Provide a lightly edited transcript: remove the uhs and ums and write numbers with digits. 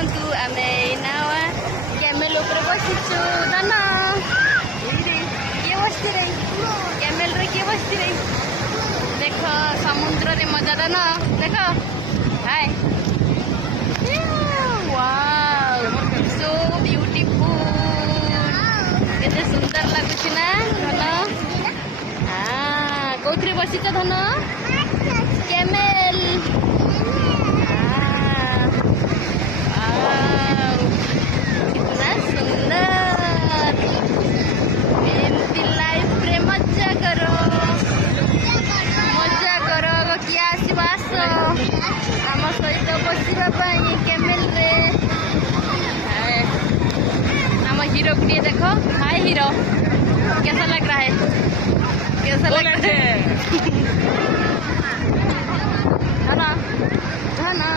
ଦେଖନ୍ତୁ ଆମେ ଏଇନା କ୍ୟାମେଲ ଉପରେ ବସିଛୁ। ଧନ କିଏ ବସିଛି ରେ? କ୍ୟାମେଲରେ କିଏ ବସିଛି ରେ? ଦେଖ ସମୁଦ୍ରରେ ମଜା ଧନ ଦେଖ। ହାय ୱାଓ ସୋ ବ୍ୟୁଟିଫୁଲ। କେତେ ସୁନ୍ଦର ଲାଗୁଛି ନା ଧନ? କୋଉଥିରେ ବସିଛ ଧନ? କ୍ୟାମେଲ। एमती लाइफ रे मजा करो किए आसो आम सहित बसवाई कैमेल रे। आम हीरो को दिए देखो। हाय हीरो कैसा लग रहा है? कैसा लग रहा है? धना धना